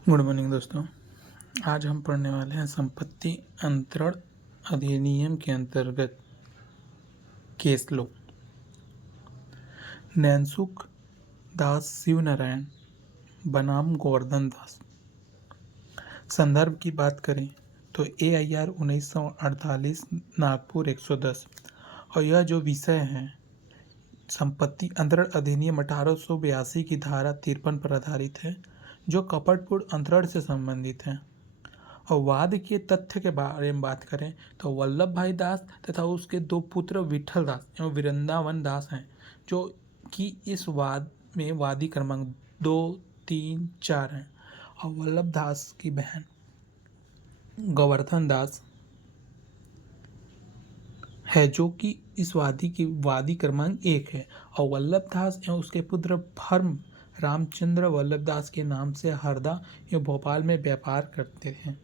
Good morning दोस्तों। आज हम पढ़ने वाले हैं संपत्ति अंतरण अधिनियम के अंतर्गत केस लो। नैनसुख दास शिवनारायण बनाम गोवर्धन दास। संदर्भ की बात करें तो AIR 1948 नागपुर 110 और यह जो विषय है संपत्ति अंतरण अधिनियम 1882 की धारा 53 पर आधारित है, जो कपटपूर्ण अंतरण से संबंधित है। और वाद के तथ्य के बारे में बात करें तो वल्लभ भाई दास तथा उसके दो पुत्र विठल दास एवं वृंदावन दास हैं, जो कि इस वाद में वादी क्रमांक 2, 3, 4 हैं। और वल्लभ दास की बहन गोवर्धन दास है, जो कि इस वादी क्रमांक 1 है। और वल्लभ दास एवं उसके पुत्र फर्म रामचंद्र वल्लभ दास के नाम से हरदा एवं भोपाल में व्यापार करते हैं।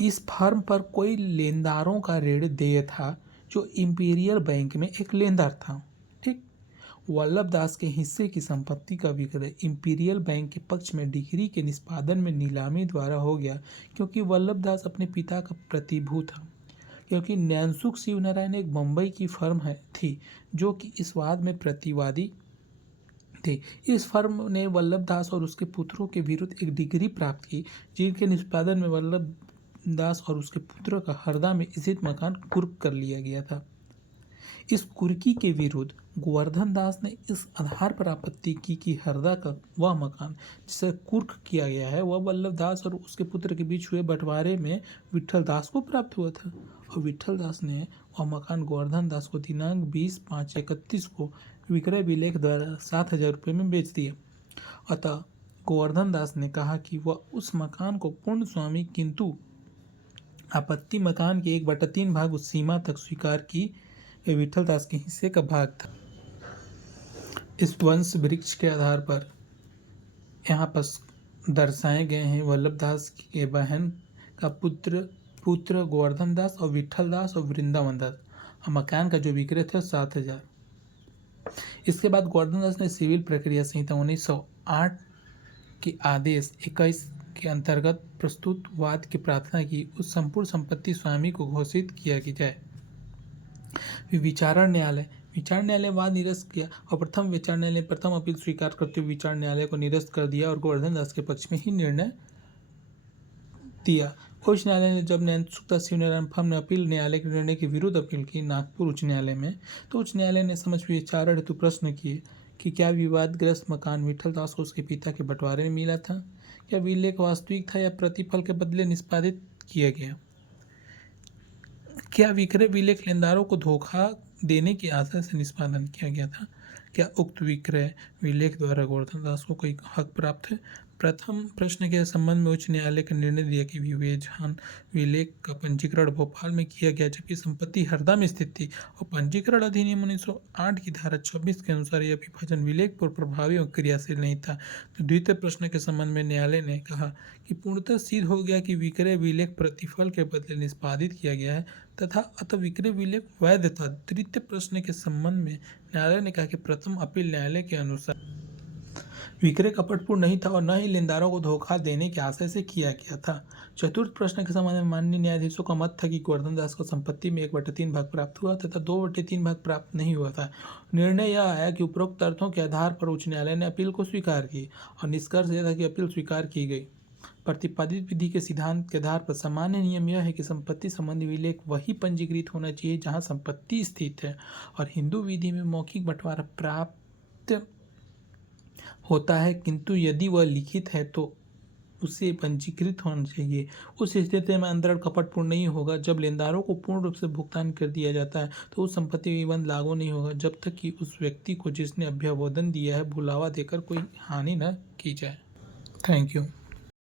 इस फर्म पर कोई लेनदारों का ऋण देय था, जो इंपीरियल बैंक में एक लेनदार था। ठीक, वल्लभ दास के हिस्से की संपत्ति का विक्रय इंपीरियल बैंक के पक्ष में डिग्री के निष्पादन में नीलामी द्वारा हो गया, क्योंकि वल्लभ दास अपने पिता का प्रतिभू था। क्योंकि नैनसुख शिवनारायण एक मुंबई की फर्म थी, जो कि इस वाद में प्रतिवादी थे। इस फर्म ने वल्लभ दास और उसके पुत्रों के विरुद्ध एक डिग्री प्राप्त की, जिनके निष्पादन में वल्लभ दास और उसके पुत्र का हरदा में स्थित मकान कुर्क कर लिया गया था। इस कुर्की के विरुद्ध गोवर्धन दास ने इस आधार पर आपत्ति की कि हरदा का वह मकान जिसे कुर्क किया गया है, वह वल्लभ दास और उसके पुत्र के बीच हुए बंटवारे में विठल दास को प्राप्त हुआ था। और विठल दास ने वह मकान गोवर्धन दास को दिनांक 20/5/31 को विक्रय विलेख द्वारा 7,000 रुपये में बेच दिया। अतः गोवर्धन दास ने कहा कि वह उस मकान को पूर्ण स्वामी, किंतु आपत्ति मकान के 1/3 भाग उस सीमा तक स्वीकार की विठल दास के हिस्से का भाग था। इस वंश वृक्ष के आधार पर यहाँ पर दर्शाए गए हैं वल्लभ दास के बहन का पुत्र गोवर्धन दास और विठल दास और वृंदावन दास। और मकान का जो विक्रय था 7,000। इसके बाद गोवर्धन दास ने सिविल प्रक्रिया संहिता 1908 के आदेश 21 के अंतर्गत प्रस्तुत वाद की प्रार्थना की उस संपूर्ण संपत्ति स्वामी को घोषित किया कि जाए। विचारण न्यायालय वाद निरस्त किया और प्रथम विचार न्यायालय ने प्रथम अपील स्वीकार करते हुए विचार न्यायालय को निरस्त कर दिया और गोवर्धन दास के पक्ष में ही निर्णय दिया। उच्च न्यायालय ने जब नैनसुख दास शिवनारायण फर्म ने अपील न्यायालय के निर्णय के विरुद्ध अपील की नागपुर उच्च न्यायालय में, तो उच्च न्यायालय ने समझ विचारण हेतु प्रश्न किए कि क्या विवादग्रस्त मकान विठल दास को उसके पिता के बंटवारे में मिला था, क्या विलेख वास्तविक था या प्रतिफल के बदले निष्पादित किया गया, क्या विक्रय विलेख लेनदारों को धोखा देने की आशा से निष्पादन किया गया था, क्या उक्त विक्रय विलेख द्वारा गोवर्धन दास को कोई हक प्राप्त है। प्रथम प्रश्न के संबंध में उच्च न्यायालय का निर्णय दिया कि विवेचन विलेख का पंजीकरण भोपाल में किया गया, जबकि संपत्ति हरदा में स्थित थी और पंजीकरण अधिनियम 1908 की धारा 26 के अनुसार यह विभाजन विलेख पर प्रभावी और क्रियाशील नहीं था। तो द्वितीय प्रश्न के संबंध में न्यायालय ने कहा कि पूर्णतः सिद्ध हो गया कि विक्रय विलेख प्रतिफल के बदले निष्पादित किया गया है तथा अतः विक्रय विलेख वैध था। तृतीय प्रश्न के संबंध में न्यायालय ने कहा कि प्रथम अपील न्यायालय के अनुसार विक्रय कपटपूर्ण नहीं था और न ही लेनदारों को धोखा देने के आशय से किया गया था। चतुर्थ प्रश्न के संबंध में माननीय न्यायाधीशों का मत था कि गोवर्धन दास को संपत्ति में 1/3 भाग प्राप्त हुआ तथा 2/3 भाग प्राप्त नहीं हुआ था। निर्णय यह आया कि उपरोक्त तथ्यों के आधार पर उच्च न्यायालय ने अपील को स्वीकार की और निष्कर्ष यह था कि अपील स्वीकार की गई। प्रतिपादित विधि के सिद्धांत के आधार पर सामान्य नियम यह है कि संपत्ति संबंधी विलेख वही पंजीकृत होना चाहिए जहां संपत्ति स्थित है, और हिंदू विधि में मौखिक बंटवारा प्राप्त होता है, किंतु यदि वह लिखित है तो उसे पंजीकृत होना चाहिए। उस स्थिति में अंतरण कपटपूर्ण नहीं होगा। जब लेनदारों को पूर्ण रूप से भुगतान कर दिया जाता है तो उस संपत्ति विबंध लागू नहीं होगा, जब तक कि उस व्यक्ति को जिसने अभ्यवोधन दिया है भुलावा देकर कोई हानि न की जाए। Thank you.